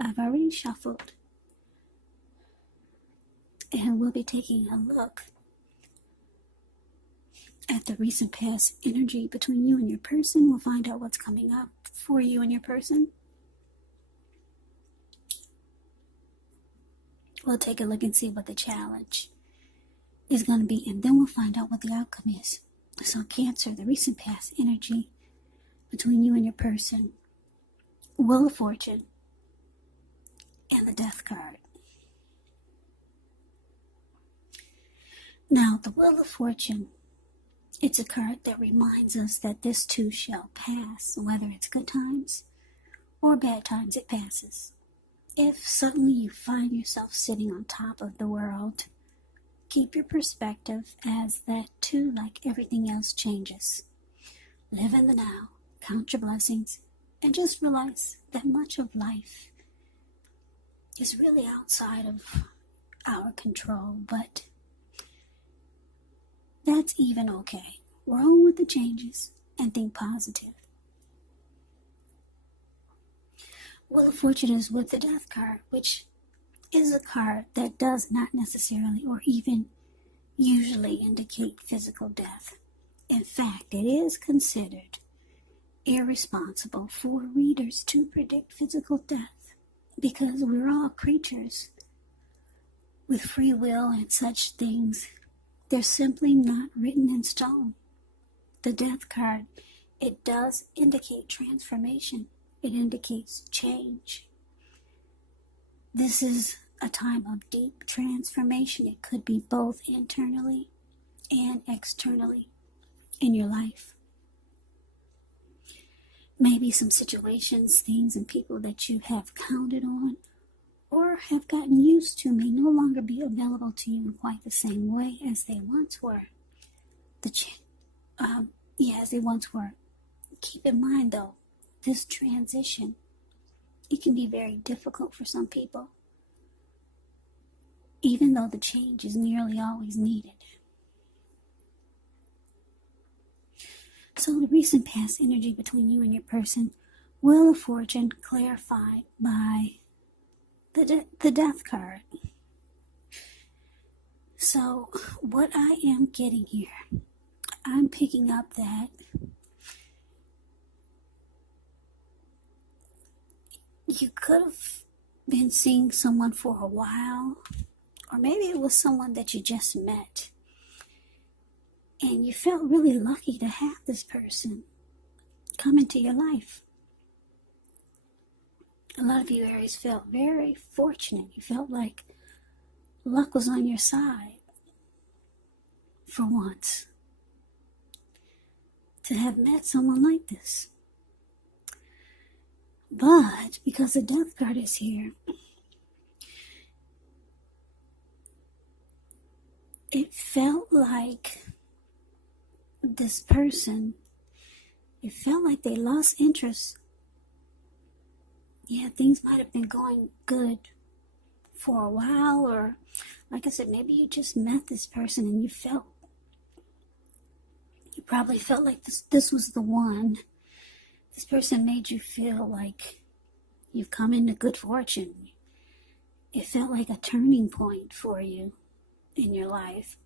I've already shuffled, and we'll be taking a look at the recent past energy between you and your person. We'll find out what's coming up for you and your person. We'll take a look and see what the challenge is going to be, and then we'll find out what the outcome is. So Cancer, the recent past energy between you and your person, Wheel of Fortune, and the Death card. Now, the Wheel of Fortune, it's a card that reminds us that this too shall pass. Whether it's good times or bad times, it passes. If suddenly you find yourself sitting on top of the world, keep your perspective, as that too, like everything else, changes. Live in the now, count your blessings, and just realize that much of life is really outside of our control, but that's even okay. Roll with the changes and think positive. Wheel of Fortune is with the Death card, which is a card that does not necessarily or even usually indicate physical death. In fact, it is considered irresponsible for readers to predict physical death, because we're all creatures with free will, and such things, they're simply not written in stone. The Death card, it does indicate transformation. It indicates change. This is a time of deep transformation. It could be both internally and externally in your life. Maybe some situations, things, and people that you have counted on or have gotten used to may no longer be available to you in quite the same way as they once were. As they once were. Keep in mind, though, this transition, it can be very difficult for some people, even though the change is nearly always needed. So the recent past energy between you and your person, Wheel of Fortune, clarified by the Death card. So what I am getting here, I'm picking up that you could have been seeing someone for a while, or maybe it was someone that you just met, and you felt really lucky to have this person come into your life. A lot of you Aries felt very fortunate. You felt like luck was on your side for once, to have met someone like this. But because the Death card is here, it felt like this person, it felt like they lost interest. Yeah, things might have been going good for a while, or like I said, maybe you just met this person and you probably felt like this was the one. This person made you feel like you've come into good fortune. It felt like a turning point for you in your life.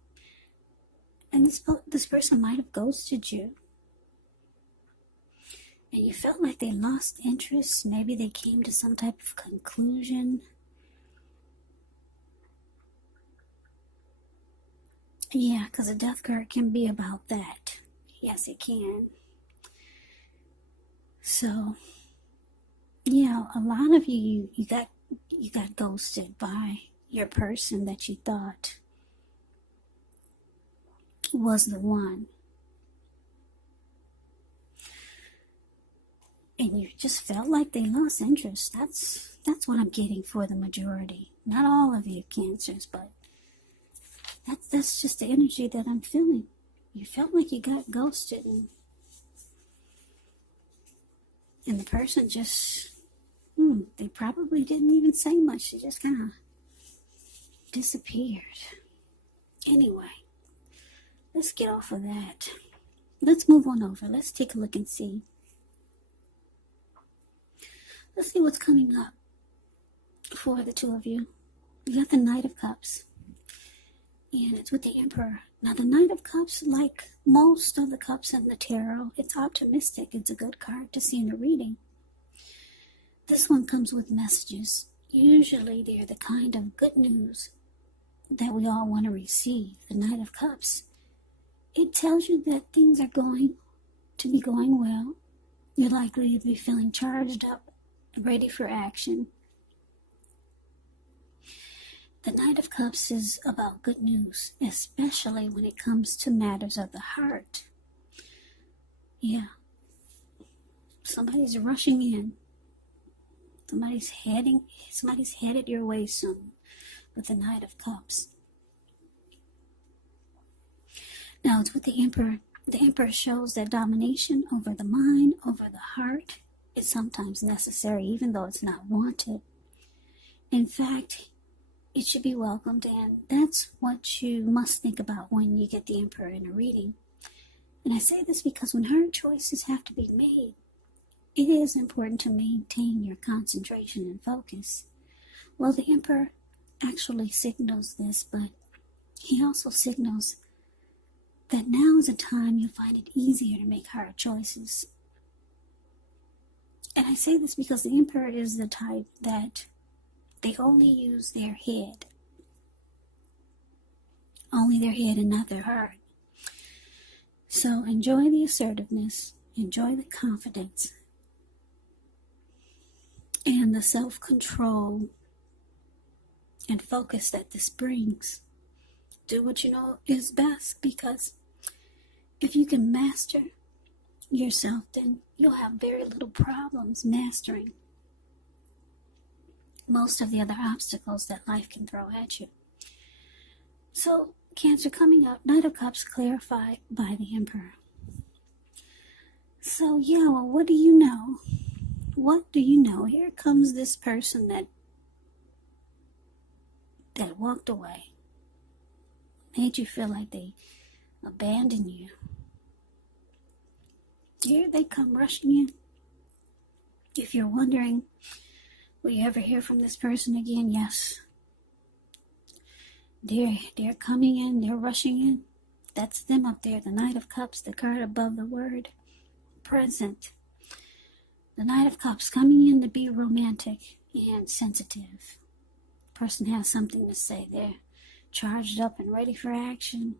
And this person might have ghosted you. And you felt like they lost interest. Maybe they came to some type of conclusion. Yeah, because a Death card can be about that. Yes, it can. So, yeah, a lot of you got ghosted by your person that you thought was the one. And you just felt like they lost interest. That's what I'm getting for the majority. Not all of you Cancers, but that's just the energy that I'm feeling. You felt like you got ghosted, and the person just, they probably didn't even say much. They just kind of disappeared. Anyway, let's get off of that. Let's move on over. Let's take a look and see. Let's see what's coming up for the two of you. You got the Knight of Cups, and it's with the Emperor. Now, the Knight of Cups, like most of the cups in the tarot, it's optimistic. It's a good card to see in a reading. This one comes with messages. Usually, they're the kind of good news that we all want to receive. The Knight of Cups, it tells you that things are going to be going well. You're likely to be feeling charged up, ready for action. The Knight of Cups is about good news, especially when it comes to matters of the heart. Yeah. Somebody's rushing in. Somebody's headed your way soon with the Knight of Cups. Now it's with the Emperor. The Emperor shows that domination over the mind, over the heart, is sometimes necessary, even though it's not wanted. In fact, it should be welcomed, and that's what you must think about when you get the Emperor in a reading. And I say this because when hard choices have to be made, it is important to maintain your concentration and focus. Well, the Emperor actually signals this, but he also signals that now is a time you'll find it easier to make hard choices. And I say this because the Emperor is the type that they only use their head. Only their head and not their heart. So enjoy the assertiveness, enjoy the confidence, and the self-control and focus that this brings. Do what you know is best, because if you can master yourself, then you'll have very little problems mastering most of the other obstacles that life can throw at you. So, Cancer, coming up, Knight of Cups clarified by the Emperor. So, yeah, well, what do you know? What do you know? Here comes this person that walked away. Made you feel like they abandoned you. Here they come rushing in. If you're wondering, will you ever hear from this person again? Yes. They're coming in, they're rushing in. That's them up there, the Knight of Cups, the card above the word present. The Knight of Cups coming in to be romantic and sensitive. Person has something to say. They're charged up and ready for action.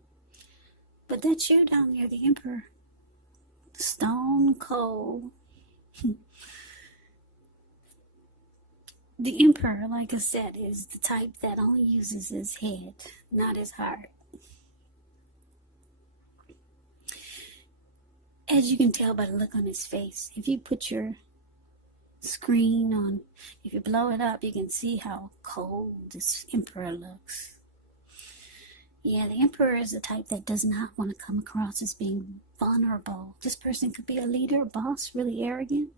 But that's you down there, the Emperor. Stone cold. The Emperor, like I said, is the type that only uses his head, not his heart. As you can tell by the look on his face, if you put your screen on, if you blow it up, you can see how cold this Emperor looks. Yeah, the Emperor is the type that does not want to come across as being vulnerable. This person could be a leader, boss, really arrogant.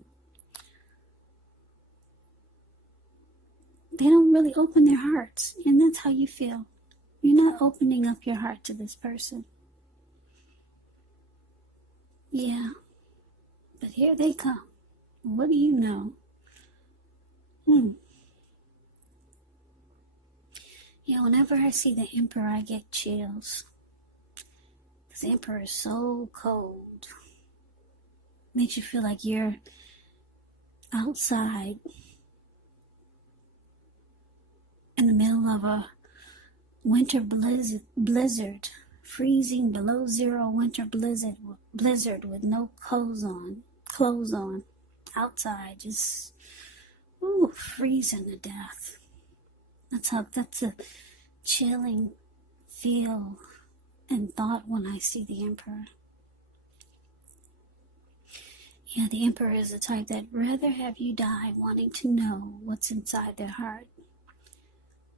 They don't really open their hearts, and that's how you feel. You're not opening up your heart to this person. Yeah, but here they come. What do you know? Yeah, whenever I see the Emperor, I get chills. Because the Emperor is so cold. Makes you feel like you're outside in the middle of a winter blizzard, freezing below zero winter blizzard with no clothes on, outside, just freezing to death. That's a chilling feel and thought when I see the Emperor. Yeah, the Emperor is the type that rather have you die wanting to know what's inside their heart.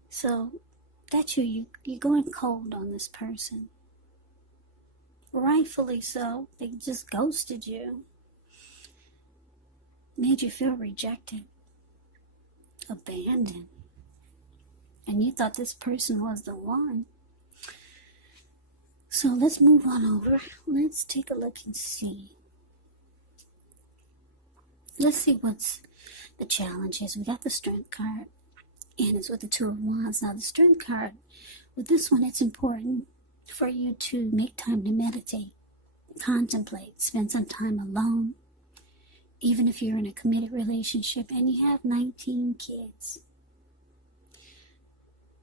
So, that's you're going cold on this person. Rightfully so. They just ghosted you. Made you feel rejected. Abandoned. And you thought this person was the one. So let's move on over. Let's take a look and see. Let's see what's the challenge is. We got the Strength card. and it's with the Two of Wands. Now, the Strength card, with this one, it's important for you to make time to meditate, contemplate, spend some time alone, even if you're in a committed relationship and you have 19 kids.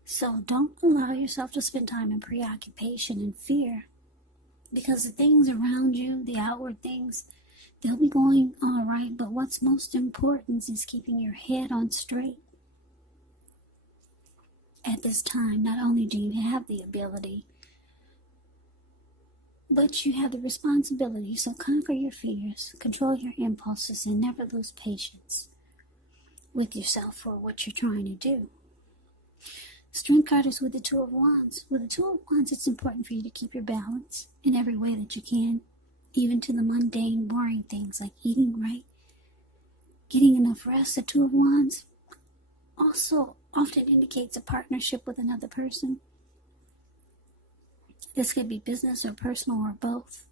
So don't allow yourself to spend time in preoccupation and fear, because the things around you, the outward things, they'll be going all right, but what's most important is keeping your head on straight. At this time, not only do you have the ability, but you have the responsibility. So conquer your fears, control your impulses, and never lose patience with yourself for what you're trying to do. Strength card is with the Two of Wands. With the Two of Wands, it's important for you to keep your balance in every way that you can, even to the mundane, boring things like eating right, getting enough rest. The Two of Wands also often indicates a partnership with another person. This could be business or personal or both.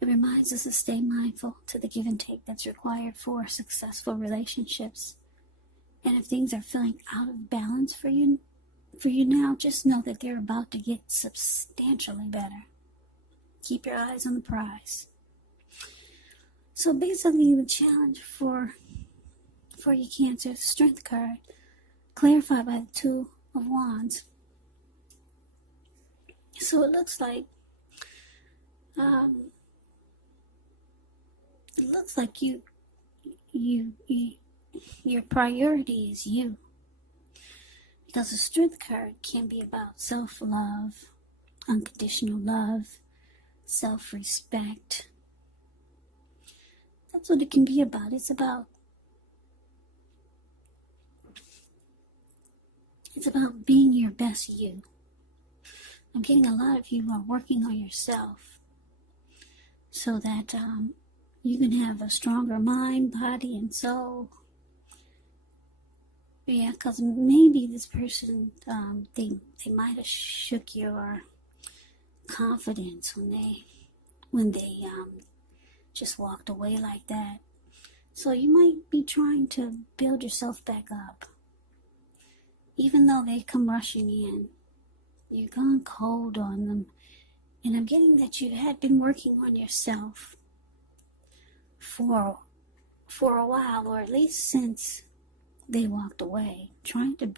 It reminds us to stay mindful to the give and take that's required for successful relationships. And if things are feeling out of balance for you now, just know that they're about to get substantially better. Keep your eyes on the prize. So basically, the challenge for you, Cancer, the Strength card, clarified by the Two of Wands. So it looks like your priority is you, because the Strength card can be about self-love, unconditional love, self-respect. That's what it can be about. It's about being your best you. I'm getting a lot of you are working on yourself so that you can have a stronger mind, body, and soul. Yeah, because maybe this person, they might have shook your confidence when they just walked away like that. So you might be trying to build yourself back up. Even though they come rushing in, you're gone cold on them. And I'm getting that you had been working on yourself for a while, or at least since they walked away, trying to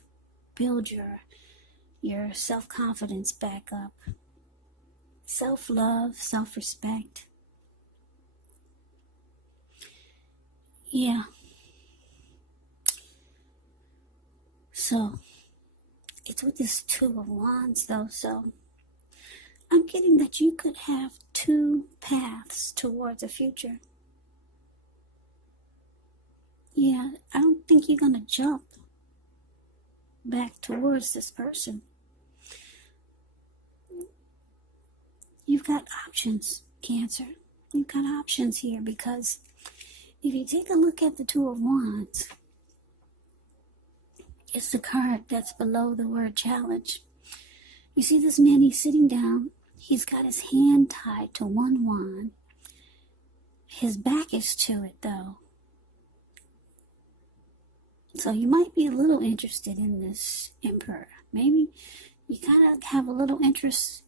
build your self-confidence back up. Self-love, self-respect. Yeah. So, it's with this Two of Wands though, so I'm getting that you could have two paths towards a future. Yeah, I don't think you're going to jump back towards this person. You've got options, Cancer. You've got options here, because if you take a look at the Two of Wands, it's the card that's below the word challenge. You see this man, he's sitting down. He's got his hand tied to one wand. His back is to it, though. So you might be a little interested in this Emperor. Maybe you kind of have a little interest,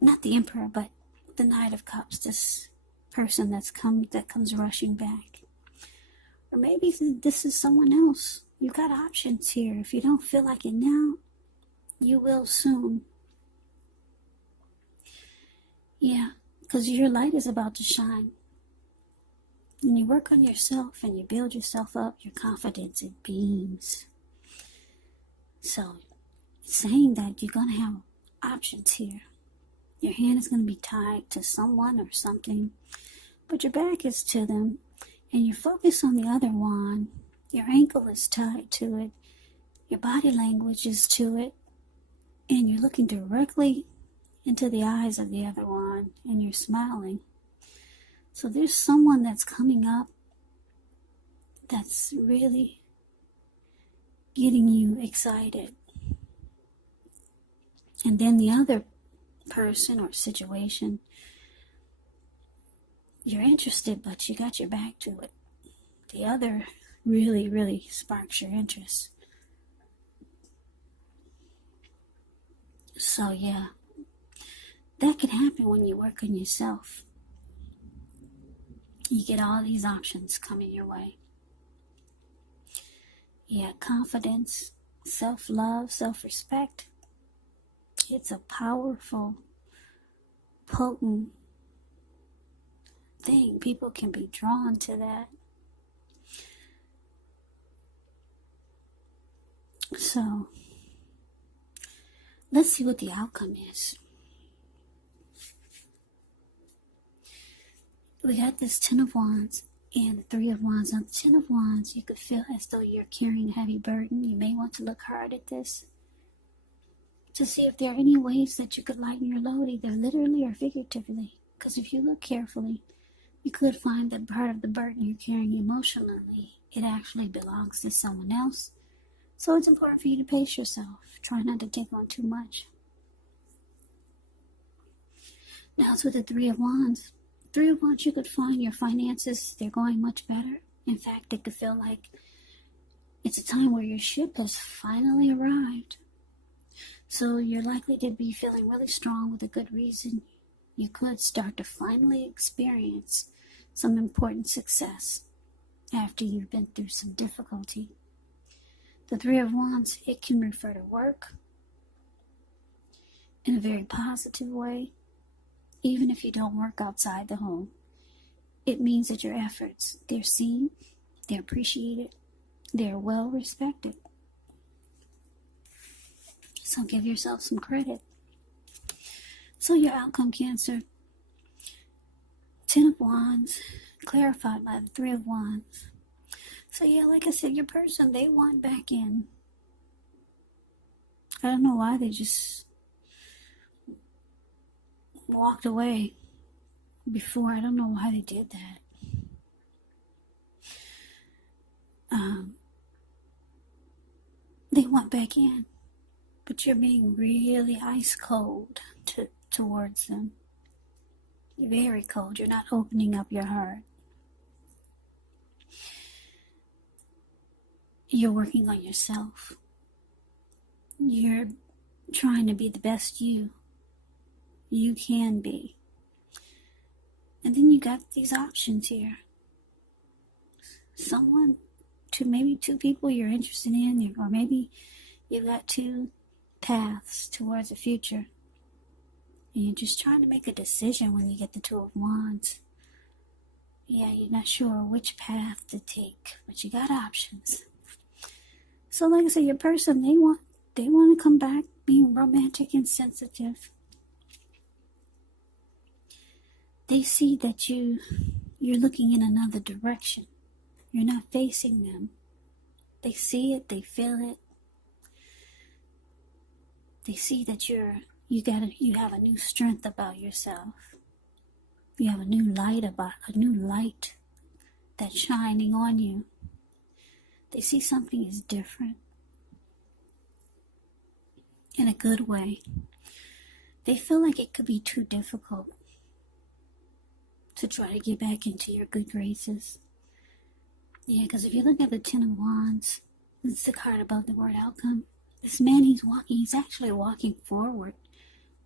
not the Emperor, but the Knight of Cups, this person that comes rushing back. Or maybe this is someone else. You've got options here. If you don't feel like it now, you will soon. Yeah, because your light is about to shine. When you work on yourself and you build yourself up, your confidence, it beams. So, it's saying that you're going to have options here. Your hand is going to be tied to someone or something, but your back is to them, and you're focused on the other wand. Your ankle is tied to it. Your body language is to it. And you're looking directly into the eyes of the other one, and you're smiling. So there's someone that's coming up that's really getting you excited. And then the other person or situation, you're interested, but you got your back to it. The other really, really sparks your interest. So yeah, that can happen when you work on yourself. You get all these options coming your way. Yeah, confidence, self-love, self-respect. It's a powerful, potent thing. People can be drawn to that. So, let's see what the outcome is. We got this Ten of Wands and the Three of Wands. On the Ten of Wands, you could feel as though you're carrying a heavy burden. You may want to look hard at this to see if there are any ways that you could lighten your load, either literally or figuratively. Because if you look carefully, you could find that part of the burden you're carrying emotionally, it actually belongs to someone else. So it's important for you to pace yourself. Try not to take on too much. Now it's with the Three of Wands. Three of Wands, you could find your finances, they're going much better. In fact, it could feel like it's a time where your ship has finally arrived. So you're likely to be feeling really strong with a good reason. You could start to finally experience some important success after you've been through some difficulty. The Three of Wands, it can refer to work in a very positive way. Even if you don't work outside the home, it means that your efforts, they're seen, they're appreciated, they're well respected. So give yourself some credit. So your outcome, Cancer, Ten of Wands, clarified by the Three of Wands. So yeah, like I said, your person, they want back in. I don't know why they just walked away before. I don't know why they did that. They want back in, but you're being really ice cold towards them. You're very cold. You're not opening up your heart. You're working on yourself. You're trying to be the best you can be. And then you got these options here. Someone, maybe two people you're interested in, or maybe you got two paths towards the future. And you're just trying to make a decision when you get the Two of Wands. Yeah, you're not sure which path to take, but you got options. So like I said, your person, they want to come back being romantic and sensitive. They see that you're looking in another direction. You're not facing them. They see it, they feel it. They see that you have a new strength about yourself. You have a new light that's shining on you. They see something is different in a good way. They feel like it could be too difficult to try to get back into your good graces. Yeah, because if you look at the Ten of Wands, it's the card above the word outcome. This man, he's actually walking forward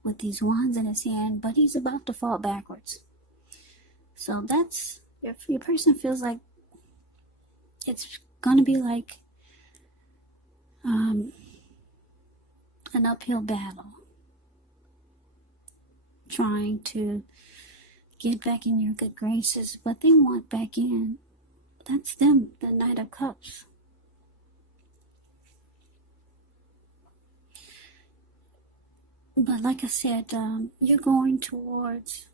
with these wands in his hand, but he's about to fall backwards. So that's, if your person feels like it's going to be like an uphill battle, trying to get back in your good graces, but they want back in. That's them, the Knight of Cups. But like I said, you're going towards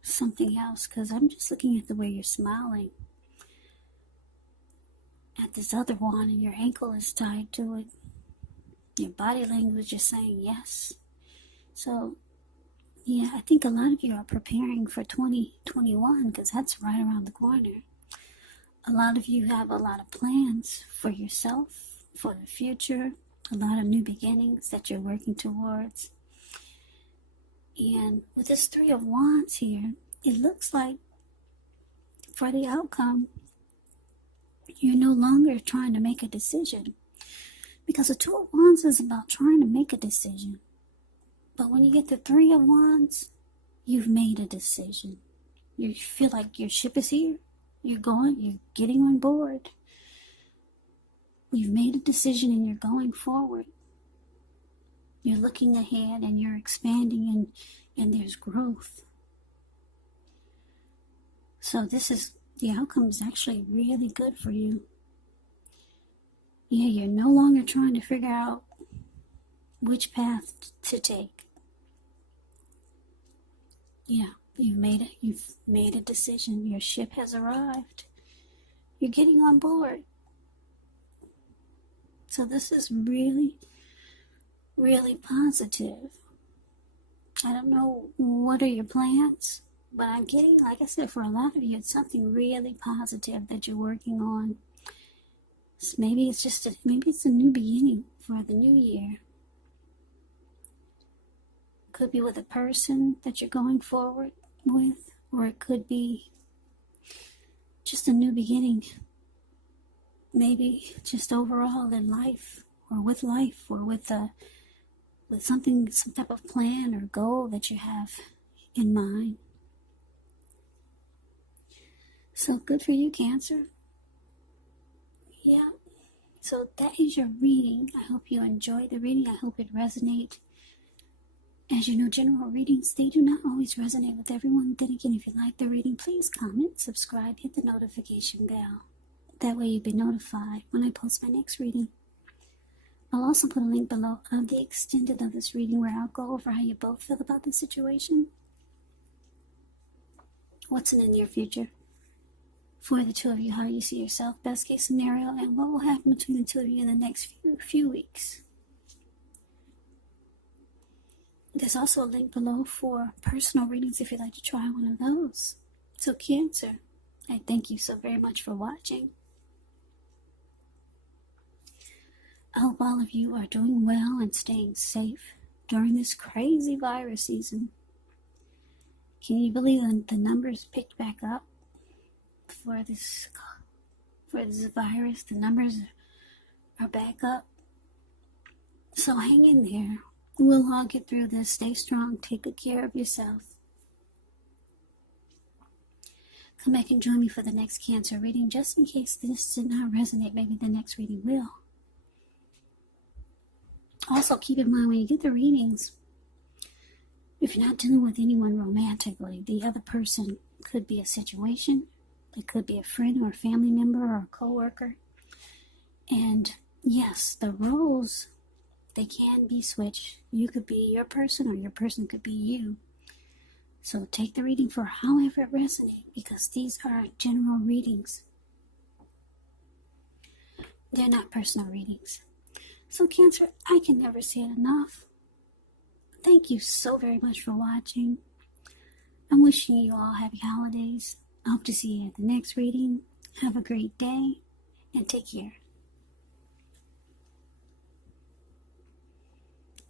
something else, because I'm just looking at the way you're smiling at this other wand, and your ankle is tied to it. Your body language is saying yes. So yeah, I think a lot of you are preparing for 2021, because that's right around the corner. A lot of you have a lot of plans for yourself, for the future, a lot of new beginnings that you're working towards. And with this Three of Wands here, it looks like for the outcome, you're no longer trying to make a decision. Because the Two of Wands is about trying to make a decision. But when you get the Three of Wands, you've made a decision. You feel like your ship is here. You're getting on board. You've made a decision and you're going forward. You're looking ahead and you're expanding and there's growth. So the outcome is actually really good for you. Yeah, you're no longer trying to figure out which path to take. Yeah, you've made a decision. Your ship has arrived. You're getting on board. So this is really, really positive. I don't know what are your plans, but I'm getting, like I said, for a lot of you, it's something really positive that you're working on. Maybe it's a new beginning for the new year. Could be with a person that you're going forward with, or it could be just a new beginning. Maybe just overall in life, or with something, some type of plan or goal that you have in mind. So good for you, Cancer. Yeah. So that is your reading. I hope you enjoyed the reading. I hope it resonates. As you know, general readings, they do not always resonate with everyone. Then again, if you like the reading, please comment, subscribe, hit the notification bell. That way you'll be notified when I post my next reading. I'll also put a link below of the extended of this reading where I'll go over how you both feel about the situation. What's in the near future for the two of you, how you see yourself, best case scenario, and what will happen between the two of you in the next few weeks. There's also a link below for personal readings if you'd like to try one of those. So Cancer, I thank you so very much for watching. I hope all of you are doing well and staying safe during this crazy virus season. Can you believe that the numbers picked back up for this virus? The numbers are back up. So hang in there. We'll all get through this. Stay strong. Take good care of yourself. Come back and join me for the next Cancer reading. Just in case this did not resonate, maybe the next reading will. Also, keep in mind when you get the readings, if you're not dealing with anyone romantically, the other person could be a situation. It could be a friend or a family member or a co-worker. And yes, the roles, they can be switched. You could be your person or your person could be you. So take the reading for however it resonates, because these are general readings. They're not personal readings. So Cancer, I can never say it enough. Thank you so very much for watching. I'm wishing you all happy holidays. I hope to see you at the next reading. Have a great day and take care.